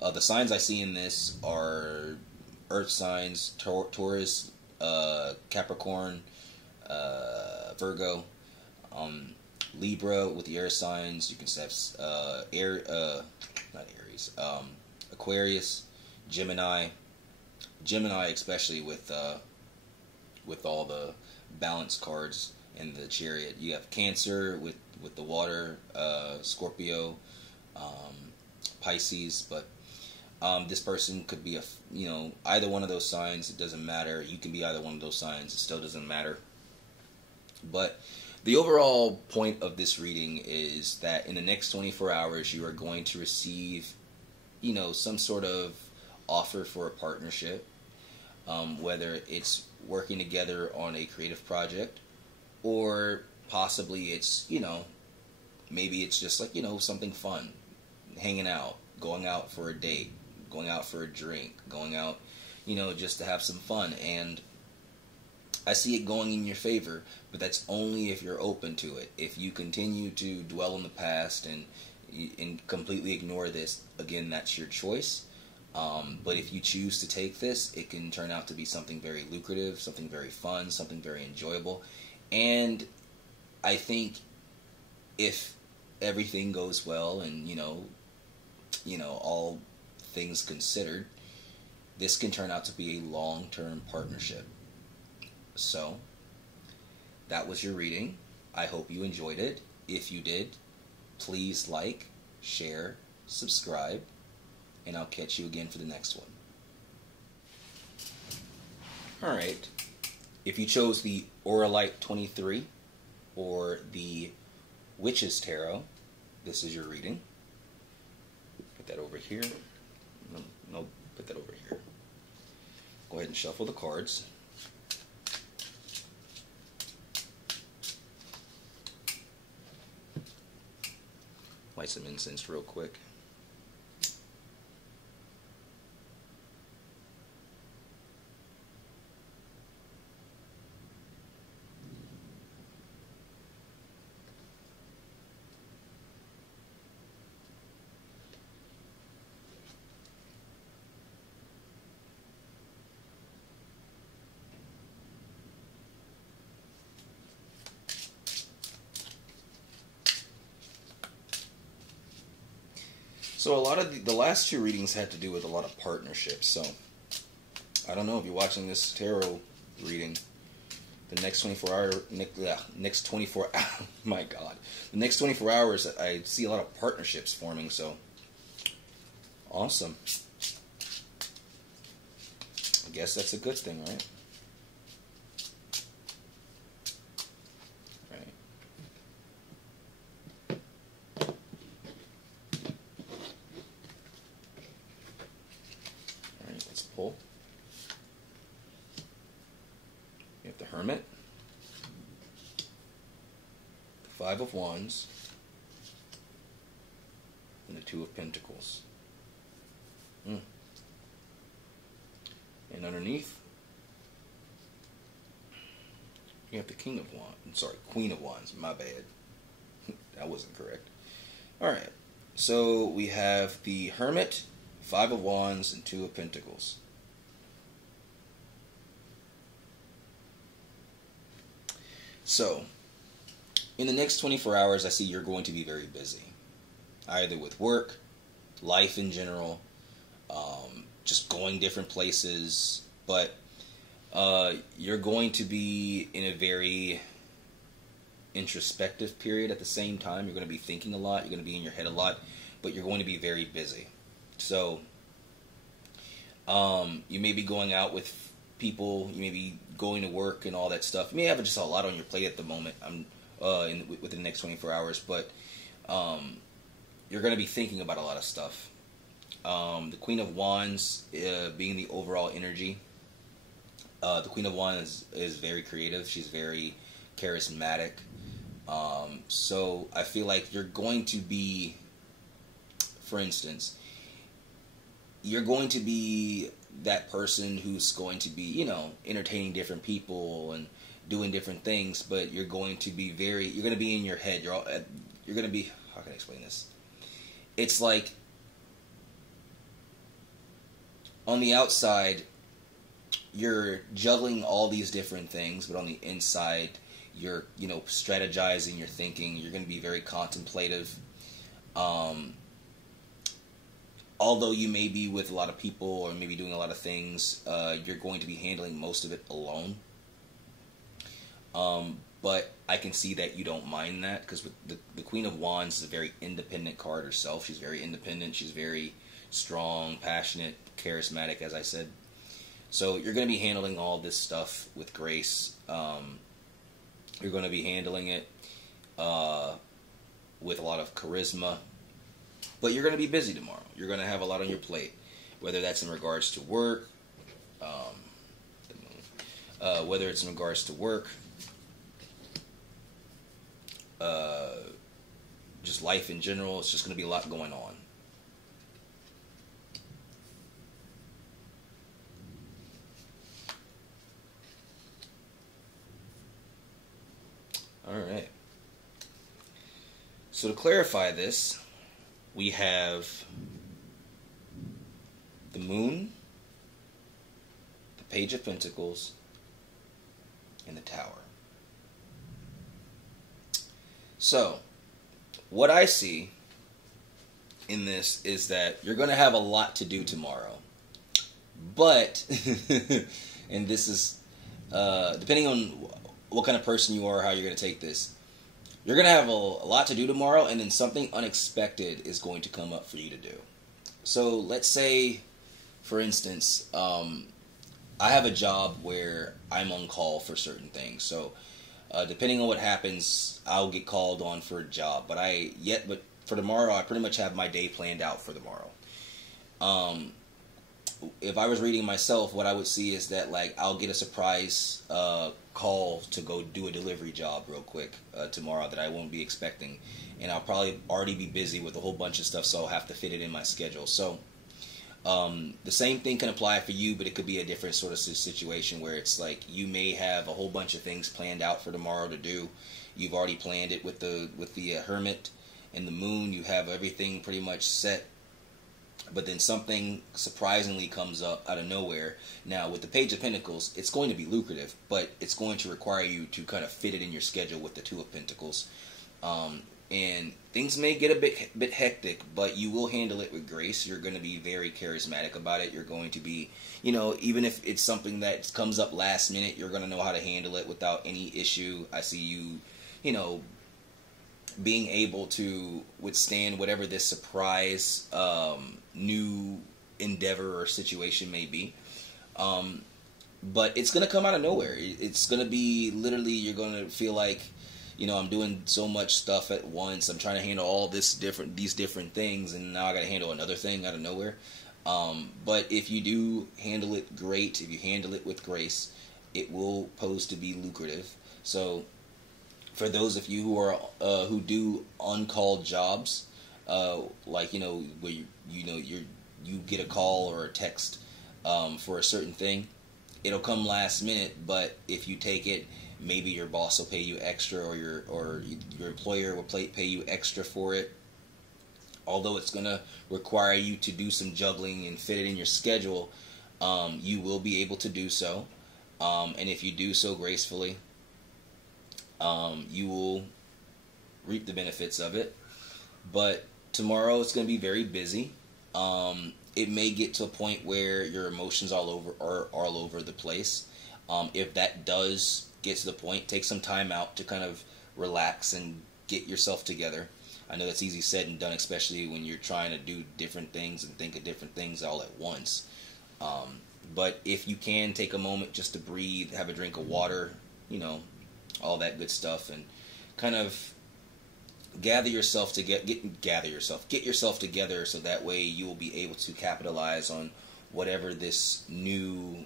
The signs I see in this are Earth signs: Taurus, Capricorn, Virgo, Libra with the air signs. You can have not Aries, Aquarius, Gemini, especially with all the balance cards in the Chariot. You have Cancer with the water, Scorpio, Pisces, but this person could be either one of those signs. It doesn't matter. You can be either one of those signs. It still doesn't matter. But the overall point of this reading is that in the next 24 hours, you are going to receive, some sort of offer for a partnership, whether it's working together on a creative project, or possibly it's, maybe it's just like, something fun, hanging out, going out for a date, going out for a drink, going out, just to have some fun. And I see it going in your favor, but that's only if you're open to it. If you continue to dwell in the past and completely ignore this, again, that's your choice. But if you choose to take this, it can turn out to be something very lucrative, something very fun, something very enjoyable. And I think if everything goes well and, all things considered, this can turn out to be a long-term partnership. So, that was your reading. I hope you enjoyed it. If you did, please like, share, subscribe, and I'll catch you again for the next one. Alright, if you chose the Auralite 23 or the Witch's Tarot, this is your reading. Put that over here. No, put that over here. Go ahead and shuffle the cards. Light some incense real quick. So a lot of the last two readings had to do with a lot of partnerships. So I don't know if you're watching this tarot reading. The next 24 hours, my God, the next 24 hours, I see a lot of partnerships forming. So awesome. I guess that's a good thing, right? Pull. You have the Hermit, the Five of Wands, and the Two of Pentacles. And underneath, you have the King of Wands. Sorry, Queen of Wands. My bad. That wasn't correct. Alright, so we have the Hermit, Five of Wands, and Two of Pentacles. So, in the next 24 hours, I see you're going to be very busy. Either with work, life in general, just going different places. But you're going to be in a very introspective period at the same time. You're going to be thinking a lot. You're going to be in your head a lot. But you're going to be very busy. So, you may be going out with people, you may be going to work and all that stuff. You may have just a lot on your plate at the moment within the next 24 hours, but you're going to be thinking about a lot of stuff. The Queen of Wands being the overall energy. The Queen of Wands is very creative. She's very charismatic. So I feel like you're going to be, for instance, you're going to be that person who's going to be, you know, entertaining different people and doing different things, but you're going to be you're going to be in your head. You're going to be, how can I explain this? It's like, on the outside, you're juggling all these different things, but on the inside, you're, you know, strategizing, you're thinking, you're going to be very contemplative. Although you may be with a lot of people or maybe doing a lot of things, you're going to be handling most of it alone. But I can see that you don't mind that, because with the Queen of Wands is a very independent card herself. She's very independent. She's very strong, passionate, charismatic, as I said. So you're going to be handling all this stuff with grace. You're going to be handling it with a lot of charisma. But you're going to be busy tomorrow. You're going to have a lot on your plate, whether that's in regards to work, whether it's in regards to work, just life in general. It's just going to be a lot going on. All right. So to clarify this, we have the Moon, the Page of Pentacles, and the Tower. So, what I see in this is that you're going to have a lot to do tomorrow. But, and this is, depending on what kind of person you are, how you're going to take this, you're going to have a lot to do tomorrow, and then something unexpected is going to come up for you to do. So let's say, for instance, I have a job where I'm on call for certain things. So depending on what happens, I'll get called on for a job. But for tomorrow, I pretty much have my day planned out for tomorrow. If I was reading myself, what I would see is that, like, I'll get a surprise call to go do a delivery job real quick tomorrow that I won't be expecting, and I'll probably already be busy with a whole bunch of stuff, so I'll have to fit it in my schedule. So the same thing can apply for you, but it could be a different sort of situation where it's like you may have a whole bunch of things planned out for tomorrow to do. You've already planned it with the Hermit and the Moon. You have everything pretty much set. But then something surprisingly comes up out of nowhere. Now, with the Page of Pentacles, it's going to be lucrative, but it's going to require you to kind of fit it in your schedule with the Two of Pentacles. And things may get a bit hectic, but you will handle it with grace. You're going to be very charismatic about it. You're going to be, you know, even if it's something that comes up last minute, you're going to know how to handle it without any issue. I see you, you know, being able to withstand whatever this surprise new endeavor or situation may be. But it's going to come out of nowhere. It's going to be literally, you're going to feel like, you know, I'm doing so much stuff at once. I'm trying to handle all these different things, and now I got to handle another thing out of nowhere. But if you do handle it great, if you handle it with grace, it will pose to be lucrative. So for those of you who are who do on-call jobs, like, you know, where you get a call or a text for a certain thing, it'll come last minute. But if you take it, maybe your boss will pay you extra, or your employer will pay you extra for it. Although it's going to require you to do some juggling and fit it in your schedule, you will be able to do so. And if you do so gracefully, you will reap the benefits of it. But tomorrow it's going to be very busy. It may get to a point where your emotions are all over the place. If that does get to the point, take some time out to kind of relax and get yourself together. I know that's easy said and done, especially when you're trying to do different things and think of different things all at once. But if you can take a moment just to breathe, have a drink of water, you know, all that good stuff, and kind of get yourself together, so that way you will be able to capitalize on whatever this new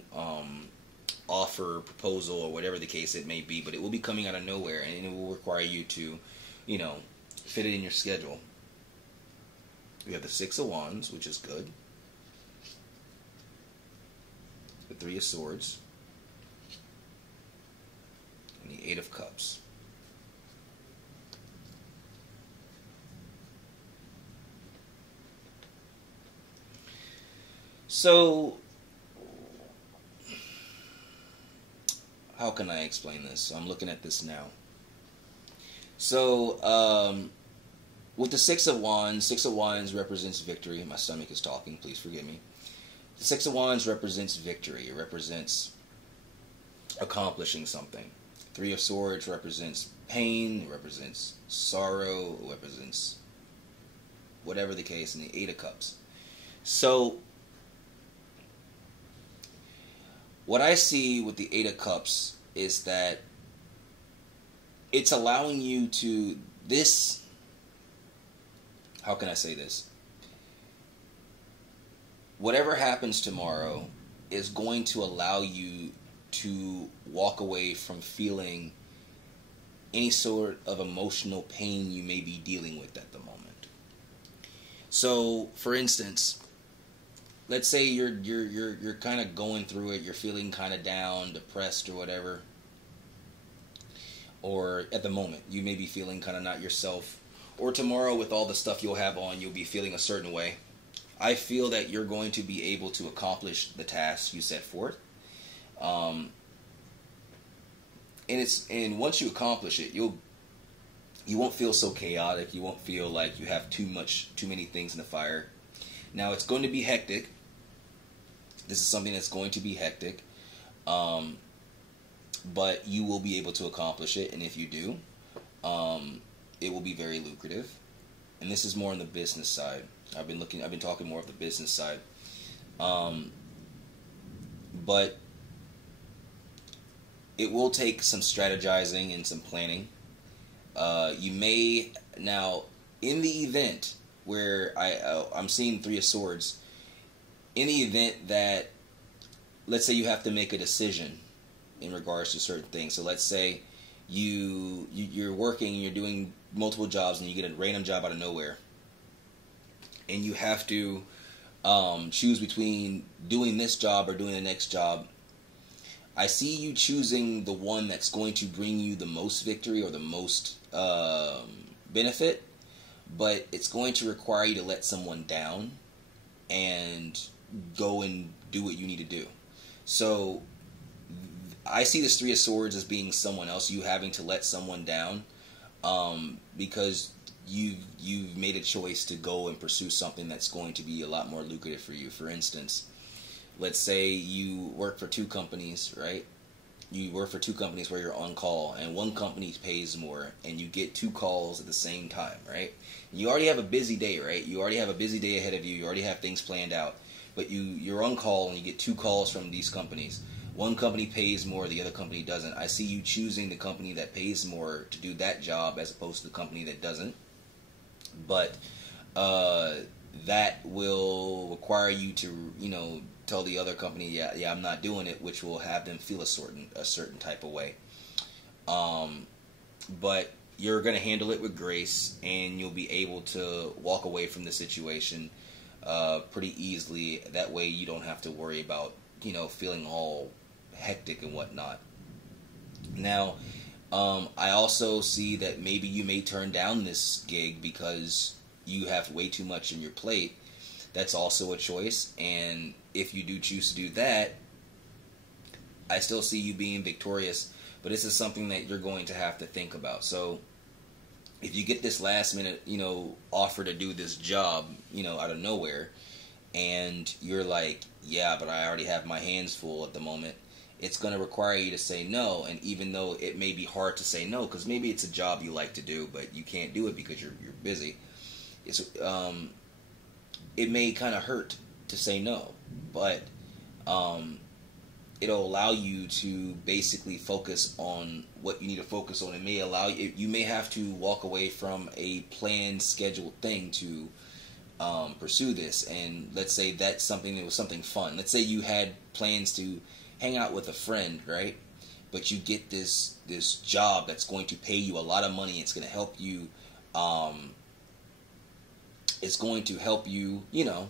offer, proposal, or whatever the case it may be. But it will be coming out of nowhere, and it will require you to, fit it in your schedule. We have the Six of Wands, which is good. The Three of Swords. And the Eight of Cups. So, how can I explain this? I'm looking at this now. So, with the Six of Wands represents victory. My stomach is talking, please forgive me. The Six of Wands represents victory. It represents accomplishing something. Three of Swords represents pain, it represents sorrow, it represents whatever the case, and the Eight of Cups. So, what I see with the Eight of Cups is that it's allowing you to, how can I say this? Whatever happens tomorrow is going to allow you to walk away from feeling any sort of emotional pain you may be dealing with at the moment. So, for instance, let's say you're kind of going through it, you're feeling kind of down, depressed, or whatever. Or at the moment, you may be feeling kind of not yourself. Or tomorrow, with all the stuff you'll have on, you'll be feeling a certain way. I feel that you're going to be able to accomplish the task you set forth. And once you accomplish it, you won't feel so chaotic. You won't feel like you have too many things in the fire. Now, it's going to be hectic. This is something that's going to be hectic. But you will be able to accomplish it, and if you do, it will be very lucrative. And this is more on the business side. I've been talking more of the business side. But it will take some strategizing and some planning. You may, now, in the event where I'm seeing Three of Swords, in the event that, let's say you have to make a decision in regards to certain things. So let's say you're working, you're doing multiple jobs, and you get a random job out of nowhere, and you have to choose between doing this job or doing the next job. I see you choosing the one that's going to bring you the most victory or the most benefit, but it's going to require you to let someone down and go and do what you need to do. So I see this Three of Swords as being someone else, you having to let someone down, because you've made a choice to go and pursue something that's going to be a lot more lucrative for you. For instance, let's say you work for two companies, right? You work for two companies where you're on call, and one company pays more, and you get two calls at the same time, right? You already have a busy day, right? You already have a busy day ahead of you. You already have things planned out, but you're on call, and you get two calls from these companies. One company pays more, the other company doesn't. I see you choosing the company that pays more to do that job as opposed to the company that doesn't. But that will require you to, tell the other company, yeah, I'm not doing it, which will have them feel a certain type of way. But you're going to handle it with grace, and you'll be able to walk away from the situation pretty easily. That way you don't have to worry about, feeling all hectic and whatnot. Now, I also see that maybe you may turn down this gig because you have way too much on your plate. That's also a choice, and if you do choose to do that, I still see you being victorious, but this is something that you're going to have to think about. So if you get this last minute, offer to do this job, out of nowhere, and you're like, yeah, but I already have my hands full at the moment, it's going to require you to say no. And even though it may be hard to say no, because maybe it's a job you like to do, but you can't do it because you're busy, it may kind of hurt to say no. But it'll allow you to basically focus on what you need to focus on. It may allow you, you may have to walk away from a planned, scheduled thing to pursue this. And let's say that's something that was something fun. Let's say you had plans to hang out with a friend, right? But you get this job that's going to pay you a lot of money. It's going to help you. It's going to help you, you know,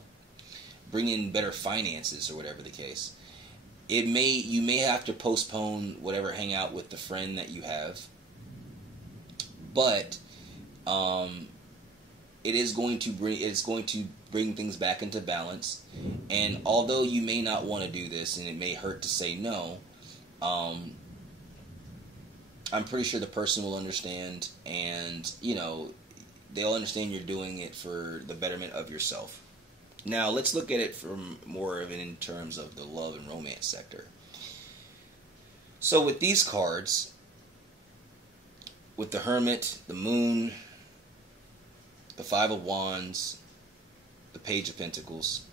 bring in better finances or whatever the case. You may have to postpone whatever hangout with the friend that you have, but it's going to bring things back into balance. And although you may not want to do this, and it may hurt to say no, I'm pretty sure the person will understand, and you know, they'll understand you're doing it for the betterment of yourself. Now, let's look at it from more of it in terms of the love and romance sector. So with these cards, with the Hermit, the Moon, the Five of Wands, the Page of Pentacles,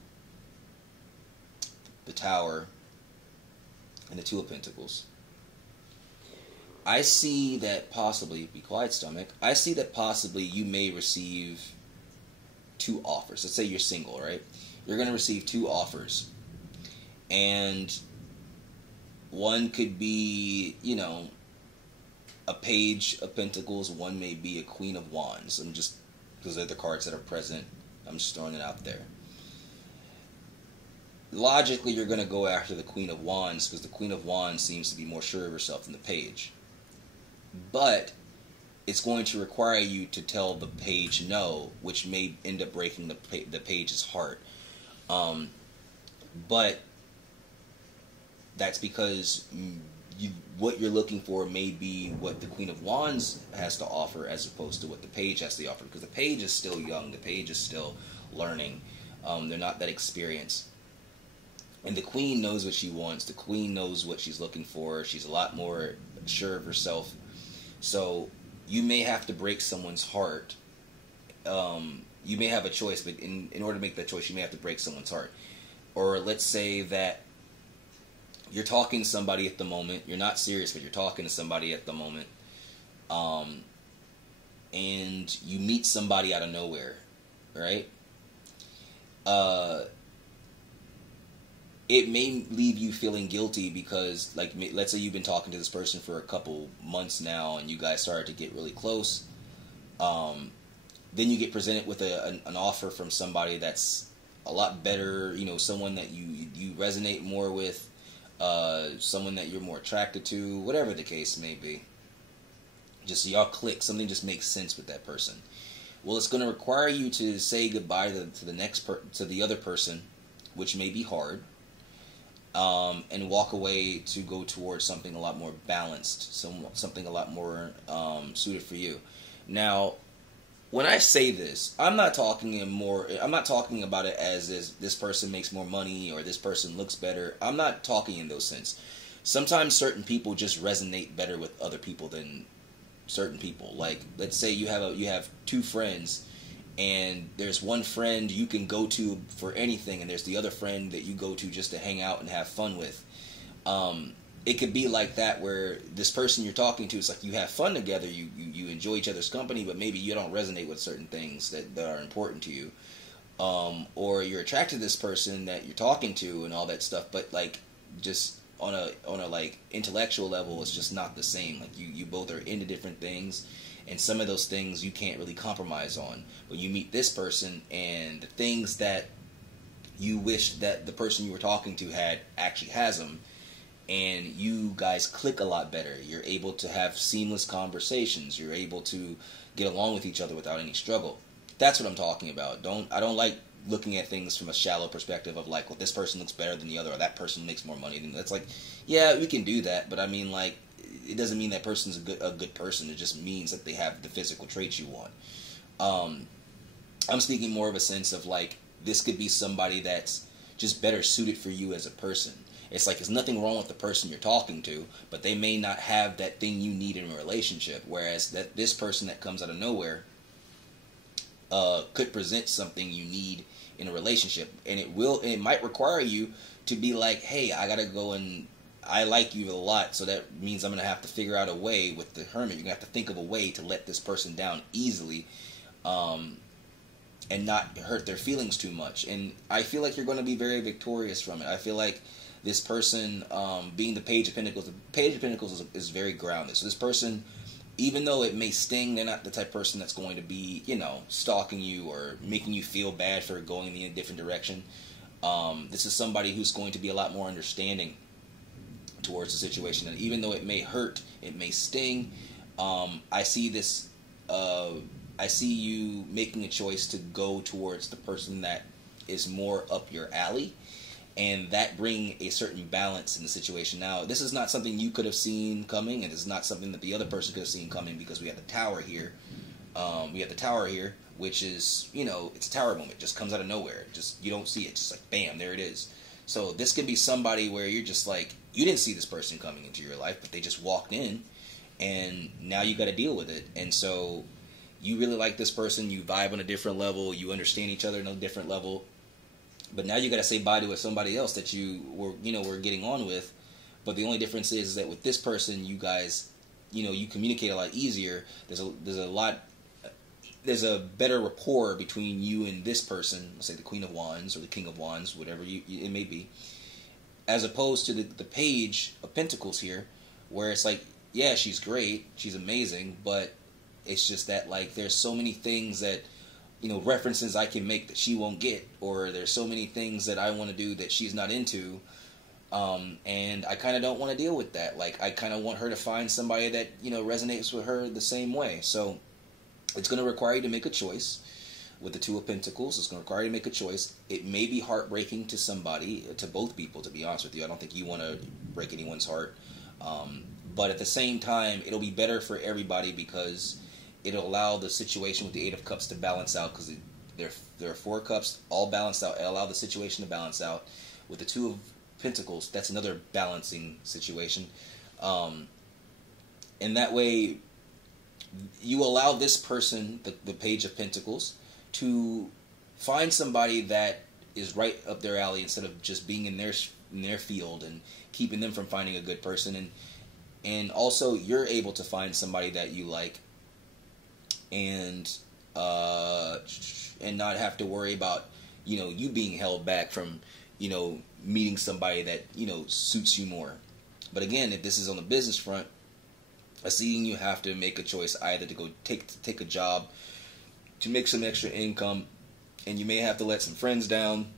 the Tower, and the Two of Pentacles, I see that possibly, be quiet stomach, I see that possibly you may receive 2 offers. Let's say you're single, right? You're going to receive 2 offers. And one could be, you know, a Page of Pentacles. One may be a Queen of Wands. Because they're the cards that are present. I'm just throwing it out there. Logically, you're going to go after the Queen of Wands because the Queen of Wands seems to be more sure of herself than the Page. But it's going to require you to tell the Page no, which may end up breaking the Page's heart. But that's because what you're looking for may be what the Queen of Wands has to offer as opposed to what the Page has to offer. Because the Page is still young. The Page is still learning. They're not that experienced. And the Queen knows what she wants. The Queen knows what she's looking for. She's a lot more sure of herself. So you may have to break someone's heart. You may have a choice, but in order to make that choice, you may have to break someone's heart. Or let's say that you're talking to somebody at the moment. You're not serious, but you're talking to somebody at the moment. And you meet somebody out of nowhere, right? It may leave you feeling guilty because, like, let's say you've been talking to this person for a couple months now and you guys started to get really close. Then you get presented with an offer from somebody that's a lot better, you know, someone that you resonate more with, someone that you're more attracted to, whatever the case may be. Just y'all click, something just makes sense with that person. Well, it's going to require you to say goodbye to the other person, which may be hard. And walk away to go towards something a lot more balanced, something a lot more suited for you. Now, when I say this, I'm not talking about it as this person makes more money or this person looks better. I'm not talking in those sense. Sometimes certain people just resonate better with other people than certain people. Like, let's say you have 2 friends. And there's one friend you can go to for anything, and there's the other friend that you go to just to hang out and have fun with. It could be like that, where this person you're talking to, it's like you have fun together, you enjoy each other's company, but maybe you don't resonate with certain things that are important to you. Or you're attracted to this person that you're talking to and all that stuff, but like just on a like intellectual level, it's just not the same. Like you both are into different things. And some of those things you can't really compromise on. When you meet this person and the things that you wish that the person you were talking to had actually has them, and you guys click a lot better. You're able to have seamless conversations. You're able to get along with each other without any struggle. That's what I'm talking about. I don't like looking at things from a shallow perspective of like, well, this person looks better than the other, or that person makes more money than. That's like, yeah, we can do that, but I mean, like, it doesn't mean that person's a good person. It just means that they have the physical traits you want. I'm speaking more of a sense of like, this could be somebody that's just better suited for you as a person. It's like there's nothing wrong with the person you're talking to, but they may not have that thing you need in a relationship. Whereas this person that comes out of nowhere could present something you need in a relationship, and it might require you to be like, hey, I gotta go and I like you a lot, so that means I'm going to have to figure out a way with the Hermit. You're going to have to think of a way to let this person down easily, and not hurt their feelings too much. And I feel like you're going to be very victorious from it. I feel like this person, being the Page of Pentacles is very grounded. So this person, even though it may sting, they're not the type of person that's going to be, stalking you or making you feel bad for going in a different direction. This is somebody who's going to be a lot more understanding towards the situation. And even though it may hurt, it may sting, I see this, I see you making a choice to go towards the person that is more up your alley, and that bring a certain balance in the situation. Now, this is not something you could have seen coming, and it's not something that the other person could have seen coming, because we have the Tower here. Which is, it's a Tower moment. It just comes out of nowhere. Just, you don't see it. Just like, bam, there it is. So this can be somebody where you're just like, you didn't see this person coming into your life, but they just walked in, and now you got to deal with it. And so you really like this person. You vibe on a different level. You understand each other on a different level. But now you got to say bye to somebody else that you were getting on with. But the only difference is that with this person, you guys, you communicate a lot easier. There's a better rapport between you and this person, let's say the Queen of Wands or the King of Wands, whatever it may be, as opposed to the Page of Pentacles here, where it's like, yeah, she's great, she's amazing, but it's just that, like, there's so many things that, references I can make that she won't get, or there's so many things that I want to do that she's not into, and I kind of don't want to deal with that. Like, I kind of want her to find somebody that, resonates with her the same way. So it's going to require you to make a choice with the Two of Pentacles. It's going to require you to make a choice. It may be heartbreaking to somebody, to both people, to be honest with you. I don't think you want to break anyone's heart. But at the same time, it'll be better for everybody, because it'll allow the situation with the Eight of Cups to balance out, because there are 4 cups all balanced out. It'll allow the situation to balance out. With the Two of Pentacles, that's another balancing situation. And that way, you allow this person, the Page of Pentacles, to find somebody that is right up their alley, instead of just being in their field and keeping them from finding a good person. And also, you're able to find somebody that you like, and not have to worry about you being held back from meeting somebody that suits you more. But again, if this is on the business front, I see you have to make a choice, either to go take a job to make some extra income, and you may have to let some friends down,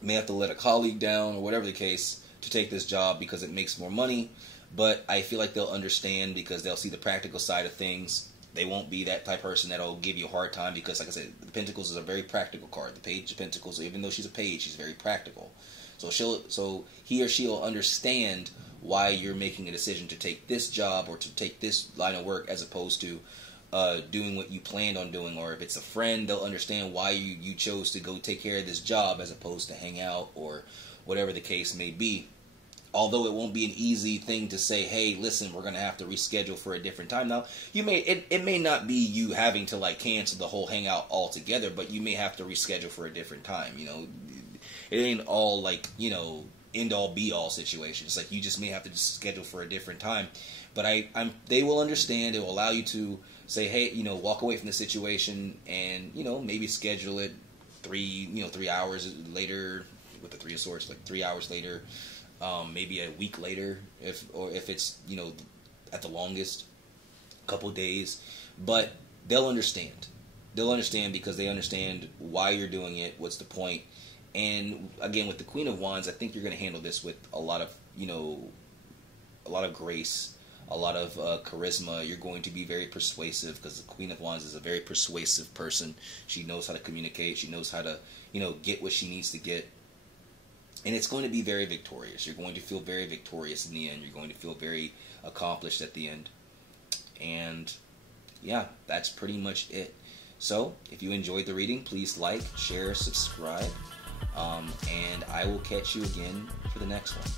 you may have to let a colleague down, or whatever the case, to take this job because it makes more money. But I feel like they'll understand, because they'll see the practical side of things. They won't be that type of person that'll give you a hard time, because, like I said, the Pentacles is a very practical card. The Page of Pentacles, even though she's a page, she's very practical. So he or she will understand why you're making a decision to take this job or to take this line of work, as opposed to doing what you planned on doing. Or if it's a friend, they'll understand why you chose to go take care of this job as opposed to hang out, or whatever the case may be. Although it won't be an easy thing to say, hey, listen, we're going to have to reschedule for a different time. Now, it may not be you having to cancel the whole hangout altogether, but you may have to reschedule for a different time. It ain't all end all be all situation. It's like you just may have to just schedule for a different time. But they will understand. It will allow you to say, hey, walk away from the situation, and maybe schedule it 3 hours later with the Three of Swords, like 3 hours later. Maybe a week later, if it's at the longest, a couple days. But they'll understand. They'll understand, because they understand why you're doing it. What's the point? And again, with the Queen of Wands, I think you're going to handle this with a lot of grace, a lot of charisma. You're going to be very persuasive, because the Queen of Wands is a very persuasive person. She knows how to communicate. She knows how to get what she needs to get. And it's going to be very victorious. You're going to feel very victorious in the end. You're going to feel very accomplished at the end. And yeah, that's pretty much it. So, if you enjoyed the reading, please like, share, subscribe. And I will catch you again for the next one.